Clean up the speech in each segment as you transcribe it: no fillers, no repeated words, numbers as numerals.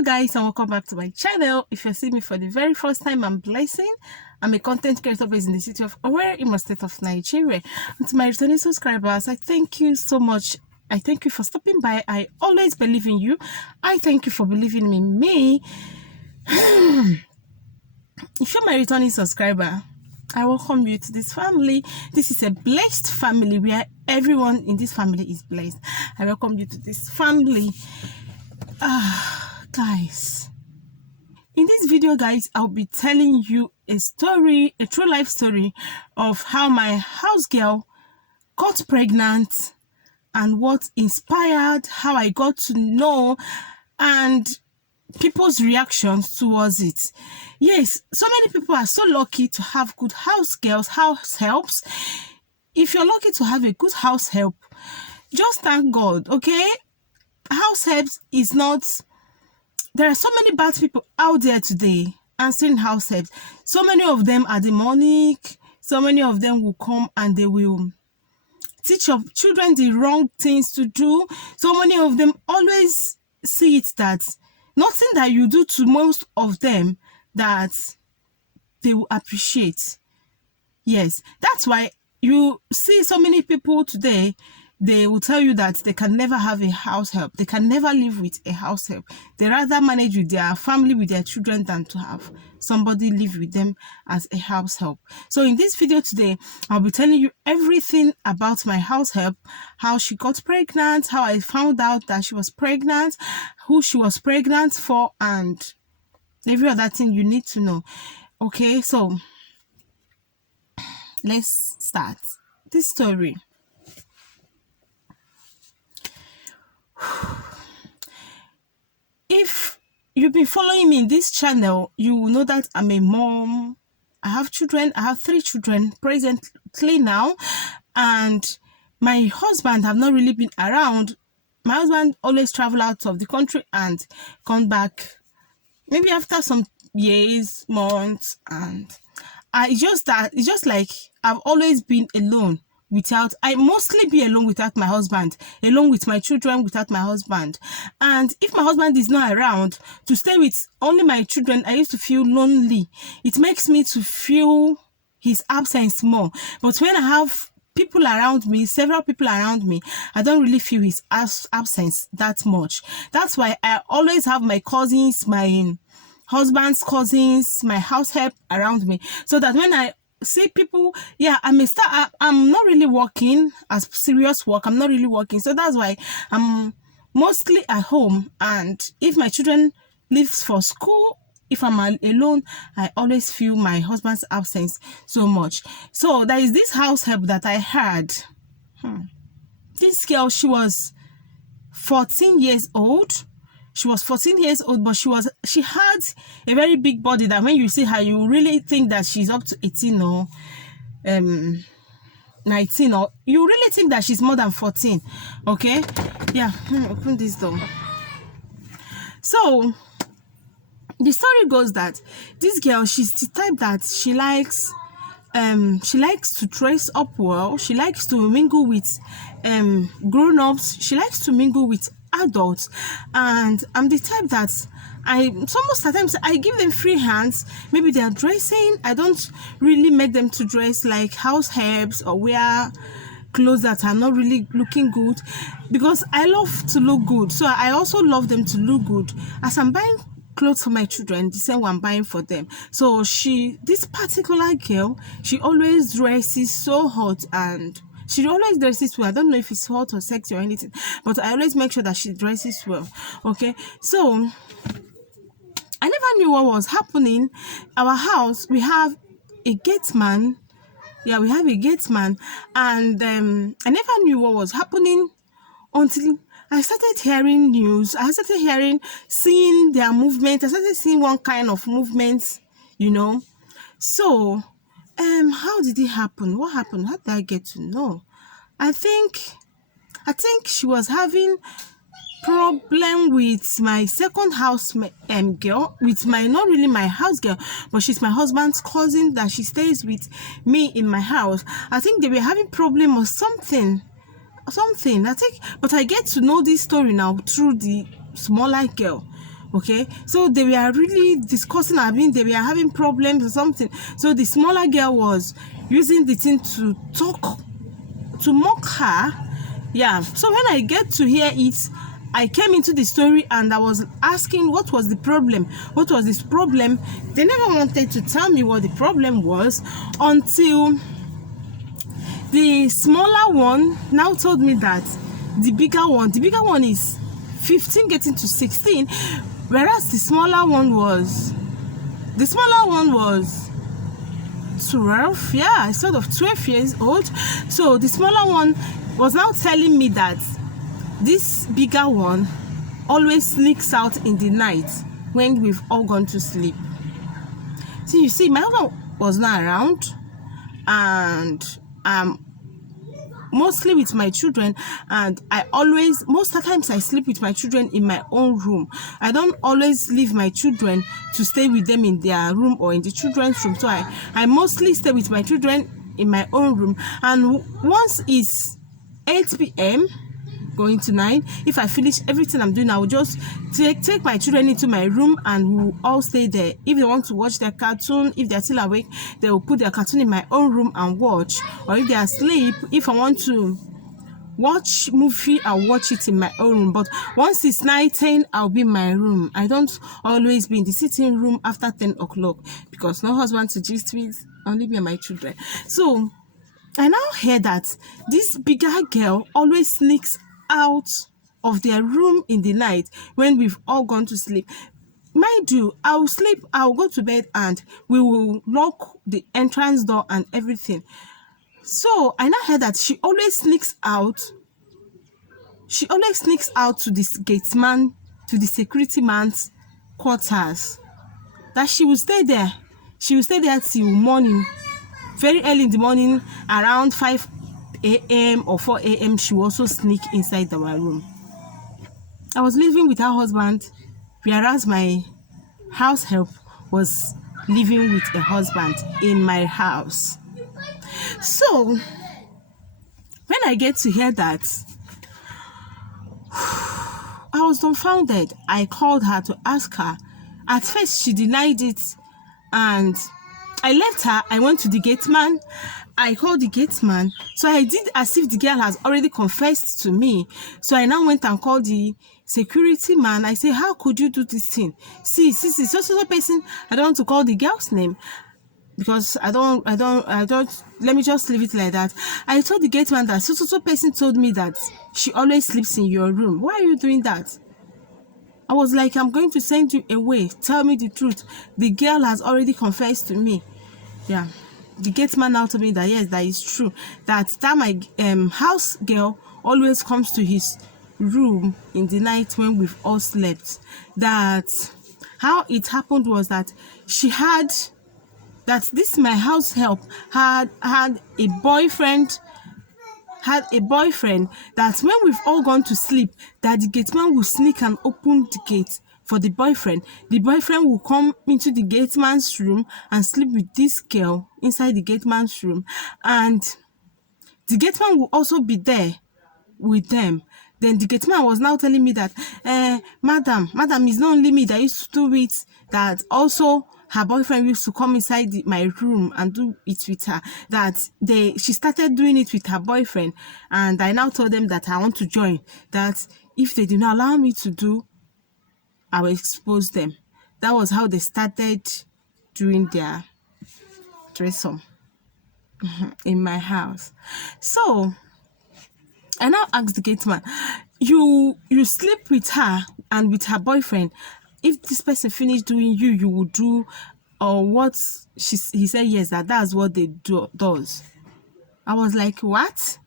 Hello guys, and welcome back to my channel. If you're seeing me for the very first time, I'm Blessing. I'm a content creator based in the city of Owerri, in the state of Nigeria. And to my returning subscribers, I thank you so much. I thank you for stopping by. I always believe in you. I thank you for believing in me. If you're my returning subscriber, I welcome you to this family. This is a blessed family where everyone in this family is blessed. I welcome you to this family. Guys, in this video, guys, I'll be telling you a story, a true life story of how my house girl got pregnant and what inspired, how I got to know, and people's reactions towards it. Yes, so many people are so lucky to have good house girls, house helps. If you're lucky to have a good house help, just thank God, okay? House helps is not... There are so many bad people out there today answering house helps. So many of them are demonic. So many of them will come and they will teach your children the wrong things to do. So many of them always see it that nothing that you do to most of them that they will appreciate. Yes, that's why you see so many people today, they will tell you that they can never have a house help. They can never live with a house help. They rather manage with their family, with their children, than to have somebody live with them as a house help. So in this video today, I'll be telling you everything about my house help, how she got pregnant, how I found out that she was pregnant, who she was pregnant for, and every other thing you need to know. Okay, so let's start this story. If you've been following me in this channel, you will know that I'm a mom. I have children. I have 3 children presently now, and my husband have not really been around. My husband always travel out of the country and come back maybe after some years, months, and it's just like I've always been alone. I mostly be alone without my husband, alone with my children without my husband. And if my husband is not around, to stay with only my children, I used to feel lonely. It makes me to feel his absence more. But when I have people around me, several people around me, I don't really feel his absence that much. That's why I always have my cousins, my husband's cousins, my house help around me, so that when I see people, I'm not really working as serious work. I'm not really working, so that's why I'm mostly at home. And if my children leave for school, if I'm alone, I always feel my husband's absence so much. So there is this house help that I had. This girl, she was 14 years old. She was 14 years old, but she had a very big body that when you see her, you really think that she's up to 18 or 19, or you really think that she's more than 14. Okay, yeah, let me open this door. So the story goes that this girl, she's the type that she likes to dress up well. She likes to mingle with grown-ups. She likes to mingle with adults, and I'm the type that most of the times I give them free hands. Maybe they are dressing, I don't really make them to dress like house helps or wear clothes that are not really looking good, because I love to look good. So I also love them to look good. As I'm buying clothes for my children, the same way I'm buying for them. So this particular girl, she always dresses so hot, and she always dresses well. I don't know if it's hot or sexy or anything, but I always make sure that she dresses well. Okay, so I never knew what was happening. Our house, we have a gate man. Yeah, we have a gate man, and I never knew what was happening until I started hearing news. I started seeing their movement. I started seeing one kind of movement, you know. So how did it happen? What happened? How did I get to know? I think she was having problem with my second house girl, with not really my house girl, but she's my husband's cousin that she stays with me in my house. I think they were having problem or something, I think. But I get to know this story now through the smaller girl. Okay, so they were really discussing. I mean, they were having problems or something. So the smaller girl was using the thing to talk, to mock her. Yeah, so when I get to hear it, I came into the story and I was asking what was the problem. What was this problem? They never wanted to tell me what the problem was until the smaller one now told me that the bigger one is 15 getting to 16, whereas the smaller one was 12. Yeah, sort of 12 years old. So the smaller one was now telling me that this bigger one always sneaks out in the night when we've all gone to sleep. So you see, my husband was not around, and mostly with my children, and most of the times I sleep with my children in my own room. I don't always leave my children to stay with them in their room or in the children's room. So I mostly stay with my children in my own room, and once it's 8 p.m. going to 9, if I finish everything I'm doing, I will just take my children into my room and we'll all stay there. If they want to watch their cartoon, if they're still awake, they will put their cartoon in my own room and watch. Or if they are asleep, if I want to watch movie, I'll watch it in my own room. But once it's 9-10, I'll be in my room. I don't always be in the sitting room after 10 o'clock because no husband to gist with, only me and my children. So I now hear that this bigger girl always sneaks out of their room in the night when we've all gone to sleep. Mind you, I'll go to bed and we will lock the entrance door and everything. So I now heard that she always sneaks out to this gateman, to the security man's quarters. That she will stay there till morning. Very early in the morning, around 5 a.m. or 4 a.m. she will also sneak inside our room. I was living with her husband, whereas my house help was living with a husband in my house. So when I get to hear that, I was dumbfounded. I called her to ask her. At first she denied it, and I left her. I went to the gate man. I called the gate man. So I did as if the girl has already confessed to me. So I now went and called the security man. I said, how could you do this thing? See, so person. I don't want to call the girl's name because I don't, let me just leave it like that. I told the gate man that so person told me that she always sleeps in your room. Why are you doing that? I was like, I'm going to send you away. Tell me the truth. The girl has already confessed to me. Yeah. The gate man now told me that yes, that is true. That my house girl always comes to his room in the night when we've all slept. That how it happened was that my house help had a boyfriend. That when we've all gone to sleep, that the gate man will sneak and open the gate for the boyfriend. The boyfriend will come into the gate man's room and sleep with this girl inside the gate man's room, and the gate man will also be there with them. Then the gate man was now telling me that madam, it's not only me that used to do it, that also her boyfriend used to come inside my room and do it with her. That she started doing it with her boyfriend, and I now told them that I want to join. That if they do not allow me to do, I will expose them. That was how they started doing their threesome in my house. So I now asked the gate man, you sleep with her and with her boyfriend. If this person finished doing you will do, or what? He said yes, that's what they does. I was like, what?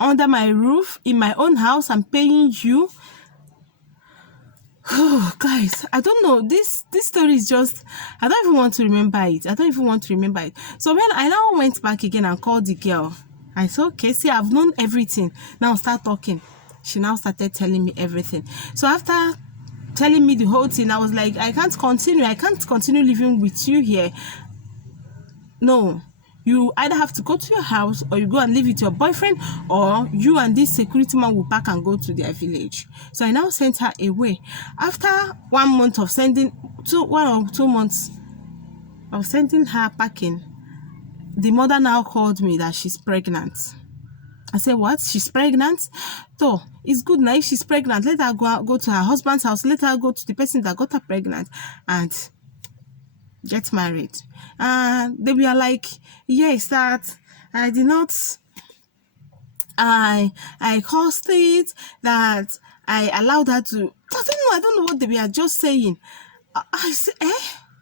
Under my roof, in my own house, I'm paying you? Oh, guys, I don't know. This story is just, I don't even want to remember it. So when I now went back again and called the girl, I said, okay, see, I've known everything. Now start talking. She now started telling me everything. So after telling me the whole thing, I was like, I can't continue living with you here. No, You either have to go to your house, or you go and live with your boyfriend, or you and this security man will pack and go to their village. So I now sent her away. After 1 month of sending, 1 or 2 months of sending her packing, the mother now called me that she's pregnant. I said, what? She's pregnant? So it's good now. If she's pregnant, let her go to her husband's house. Let her go to the person that got her pregnant and get married. And they were like, yes, that I did not, I caused it, that I allowed her to, I don't know what they were just saying. I said,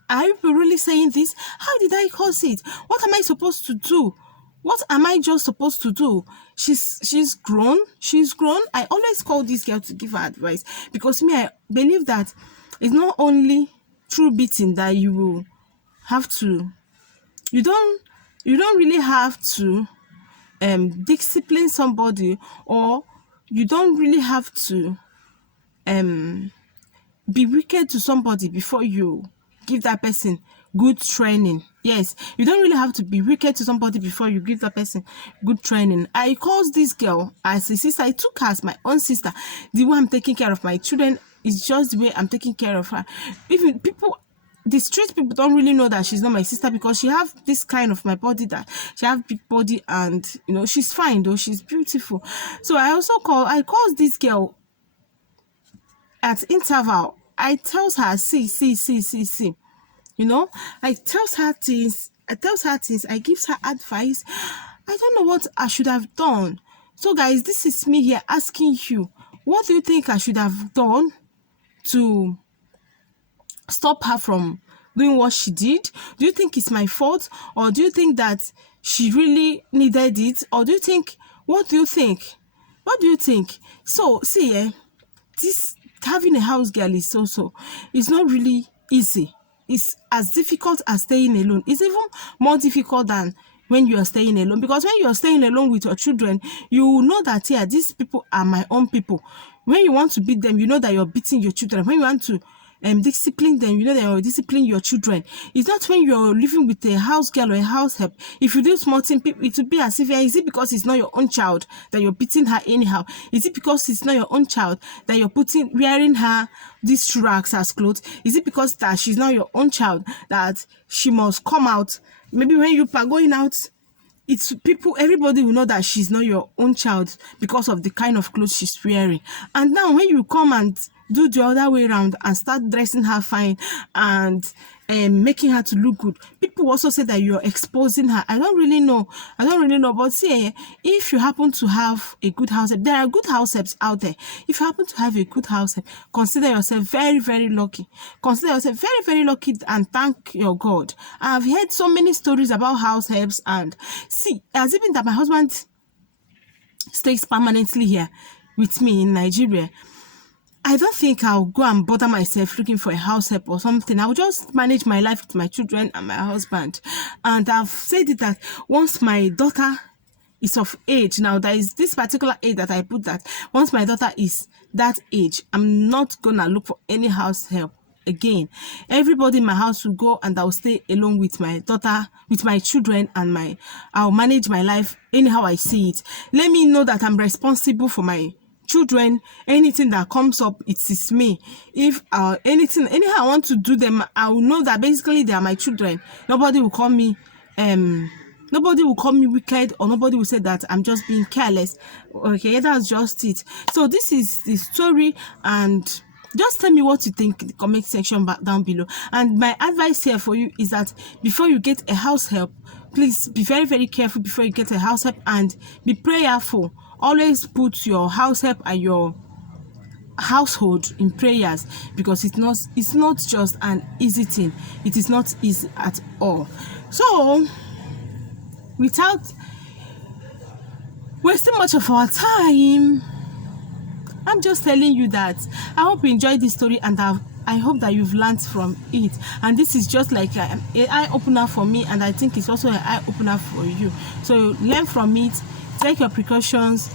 are you really saying this? How did I cause it? What am I supposed to do? What am I just supposed to do? She's grown. She's grown. I always call this girl to give her advice, because me, I believe that it's not only through beating that you will have to, you don't really have to discipline somebody, or you don't really have to be wicked to somebody before you give that person good training. Yes, you don't really have to be wicked to somebody before you give that person good training. I call this girl as a sister. I took her as my own sister. The way I'm taking care of my children is just the way I'm taking care of her. Even people, the street people, don't really know that she's not my sister, because she have this kind of my body, that she have big body, and you know, she's fine though, she's beautiful. So I call this girl at interval. I tells her, see. You know, I tells her things. I gives her advice. I don't know what I should have done. So guys, this is me here asking you, what do you think I should have done to stop her from doing what she did? Do you think it's my fault, or do you think that she really needed it, or do you think, what do you think? So see, this having a house girl is it's not really easy. It's as difficult as staying alone. It's even more difficult than when you are staying alone, because when you are staying alone with your children, you know that, yeah, these people are my own people. When you want to beat them, you know that you're beating your children. When you want to discipline them, you know that you're disciplining your children. It's not when you're living with a house girl or a house help. If you do small thing, it will be as if, is it because it's not your own child that you're beating her anyhow? Is it because it's not your own child that you're wearing her these rags as clothes? Is it because that she's not your own child that she must come out? Maybe when you are going out, it's people, everybody will know that she's not your own child because of the kind of clothes she's wearing. And now when you come and do the other way around and start dressing her fine and making her to look good, people also say that you're exposing her. I don't really know, but see, if you happen to have a good house help, there are good house helps out there. If you happen to have a good house help, consider yourself very, very lucky. Consider yourself very, very lucky, and thank your God. I've heard so many stories about house helps, and see, as even that my husband stays permanently here with me in Nigeria, I don't think I'll go and bother myself looking for a house help or something. I'll just manage my life with my children and my husband. And I've said it that once my daughter is of age, now there is this particular age that I put, that once my daughter is that age, I'm not gonna look for any house help again. Everybody in my house will go, and I'll stay alone with my daughter, with my children, and I'll manage my life anyhow I see it. Let me know that I'm responsible for my children. Anything that comes up, it is me. If anything anyhow I want to do them, I will know that basically they are my children. Nobody will call me wicked, or nobody will say that I'm just being careless. Okay, that's just it. So this is the story, and just tell me what you think in the comment section down below. And my advice here for you is that before you get a house help, please be very, very careful before you get a house help, and be prayerful. Always put your house help and your household in prayers, because it's not just an easy thing. It is not easy at all. So without wasting much of our time, I'm just telling you that I hope you enjoyed this story, and I hope that you've learned from it. And this is just like an eye-opener for me, and I think it's also an eye-opener for you. So learn from it, take your precautions,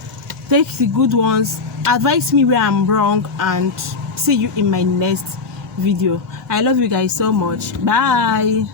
take the good ones, advise me where I'm wrong, and see you in my next video. I love you guys so much. Bye.